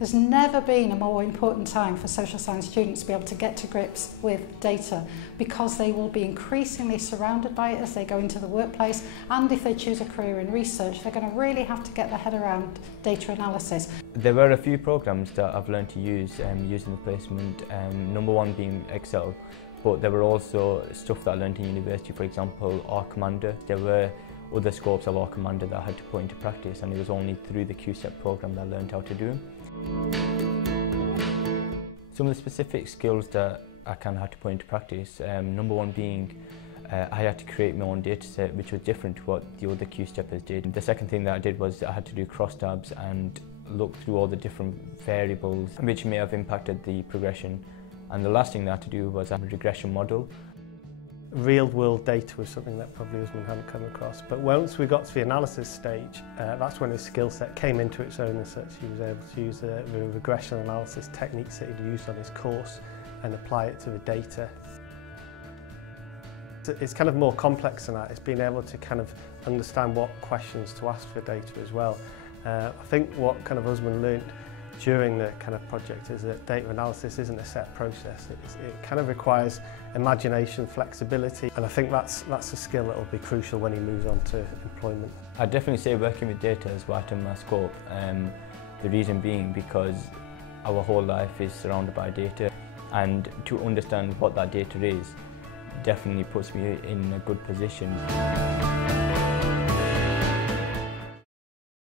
There's never been a more important time for social science students to be able to get to grips with data, because they will be increasingly surrounded by it as they go into the workplace, and if they choose a career in research, they're going to really have to get their head around data analysis. There were a few programs that I've learned to use using the placement, number one being Excel, but there were also stuff that I learned in university, for example, R Commander. There were other scopes of R Commander that I had to put into practice, and it was only through the QSEP program that I learned how to do. Some of the specific skills that I kind of had to put into practice, number one being I had to create my own data set, which was different to what the other Q-steppers did. The second thing that I did was I had to do crosstabs and look through all the different variables which may have impacted the progression. And the last thing that I had to do was a regression model. Real-world data was something that probably Usman hadn't come across, but once we got to the analysis stage, that's when his skill set came into its own as such. He was able to use the regression analysis techniques that he'd used on his course and apply it to the data. It's kind of more complex than that. It's being able to kind of understand what questions to ask for data as well. I think what kind of Usman learnt during the kind of project is that data analysis isn't a set process. It kind of requires imagination, flexibility, and I think that's a skill that will be crucial when he moves on to employment. I'd definitely say working with data is right in my scope. The reason being because our whole life is surrounded by data, and to understand what that data is definitely puts me in a good position.